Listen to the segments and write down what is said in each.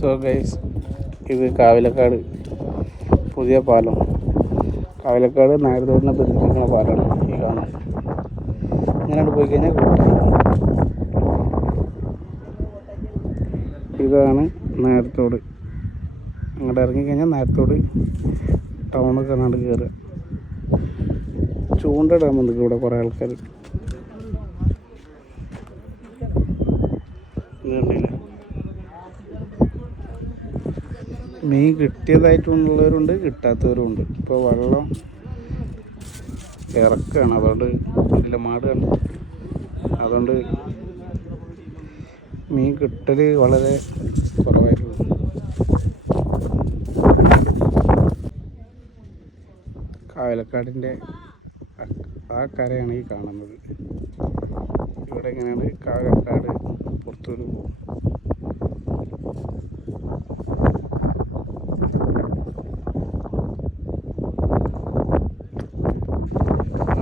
So guys, ഇത് കാവിലക്കാട് പുതിയ പാലം. കാവിലക്കാട് നായർതോടിനെ ബന്ധിപ്പിക്കുന്ന പാലമാണ് ഈ കാണുന്നത്. ഇങ്ങനെ പോയി കഴിഞ്ഞാൽ കോട്ടായി. ഇതാണ് നായർത്തോട്. അങ്ങോട്ട് ഇറങ്ങിക്കഴിഞ്ഞാൽ നായർത്തോട് ടൗണിൽ കണ്ണാണ്ട് കയറുക. ചൂണ്ടിടാൻ വന്നിട്ട് ഇവിടെ കുറേ ആൾക്കാർ. മീൻ കിട്ടിയതായിട്ടുള്ളവരുണ്ട്, കിട്ടാത്തവരുണ്ട്. ഇപ്പോൾ വെള്ളം ഇറക്കുകയാണ്, അതുകൊണ്ട് വലിയ മാടുകയാണ്. അതുകൊണ്ട് മീൻ കിട്ടൽ വളരെ കുറവായിരുന്നു. കാവിലക്കാടിൻ്റെ ആ കരയാണ് ഈ കാണുന്നത്. ഇവിടെ എങ്ങനെയാണ് കാവിലക്കാട് പുറത്തൂർ പോകും.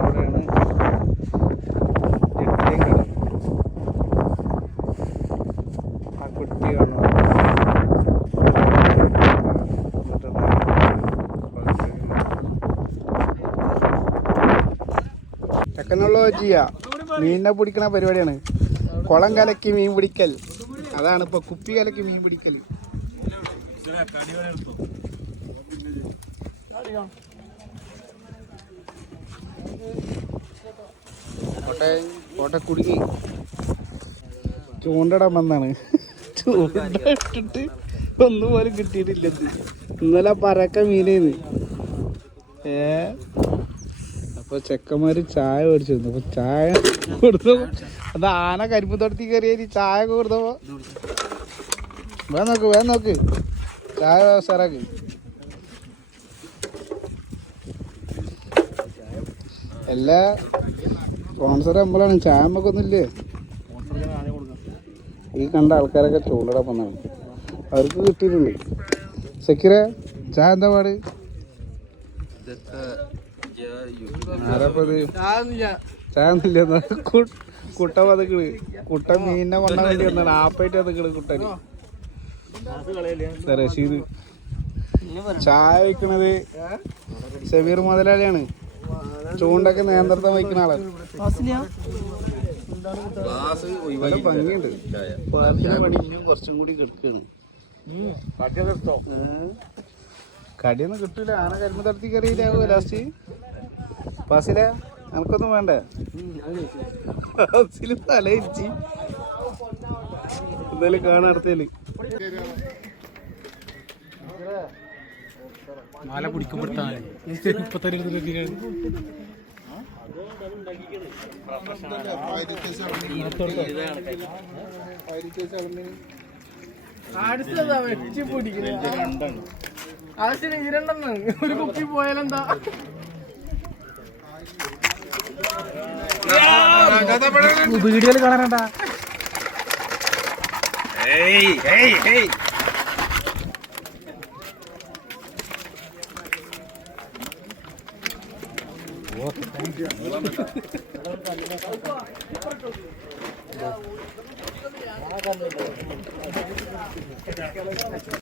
അവിടെയാണ് ജെട്ടിയും കട. ആ കുട്ടി കാണുന്നത് ടെക്നോളജിയ മീനിനെ പിടിക്കണ പരിപാടിയാണ്. കുളം കലക്കി മീൻ പിടിക്കൽ, അതാണ് ഇപ്പൊ. കുപ്പി കലക്കി മീൻ പിടിക്കൽ. കോട്ടെ കുടുങ്ങി. ചൂണ്ടിടാൻ വന്നാണ്. ചൂണ്ടിട്ടിട്ട് ഒന്നും പോലും കിട്ടിയിട്ടില്ല. ഇന്നലെ പരക്ക മീനേന്ന്. അപ്പോൾ ചെക്കന്മാര് ചായ മേടിച്ചിരുന്നു. അപ്പോൾ ചായ കൊടുത്തപ്പോ അത് ആന കരിമ്പ് തൊടത്തി കയറിയ ചായ കൊടുത്തപ്പോ വേഗം നോക്ക് ചായ ഉഷാറാക്ക്. എല്ലാ സ്പോൺസർ നമ്മളാണ്. ചായ നമുക്കൊന്നുമില്ലേ? ഈ കണ്ട ആൾക്കാരൊക്കെ ചൂണ്ടിടാൻ വന്നാണ്. അവർക്ക് കിട്ടിയിട്ടുണ്ട്. സെക്യൂര ചായ എന്താ പാട്? ചായൊന്നുമില്ല. കുട്ട പതക്കണ്. കുട്ട മീനിനെ വണ്ണ വേണ്ടി വന്നാണ്. ആപ്പായിട്ട് പതക്കണ് കുട്ടന്. റഷീദ് ചായ വയ്ക്കണത് ഷബീർ മുതലാളിയാണ്. ചൂണ്ടൊക്കെ നേന്ത്രത്തെ വയ്ക്കുന്ന ആളാണ്. ഭംഗിയുണ്ട്. പണി കുറച്ചും കൂടി കിടക്കാണ്. കടിയൊന്നും കിട്ടൂല. ആന കരിമ്പ് തടത്തി കയറിയില്ലാവോ ലാസ്റ്റ്? ഫാസില എനിക്കൊന്നും വേണ്ടേ? ഫാസില് തലയിച്ച് എന്തായാലും കാണാടത്തേല് മാല പിടിക്കപ്പെടുത്താണ്. ഒരു കുപ്പി പോയാലെന്താ? വീഡിയോയിൽ കാണാനണ്ടാ.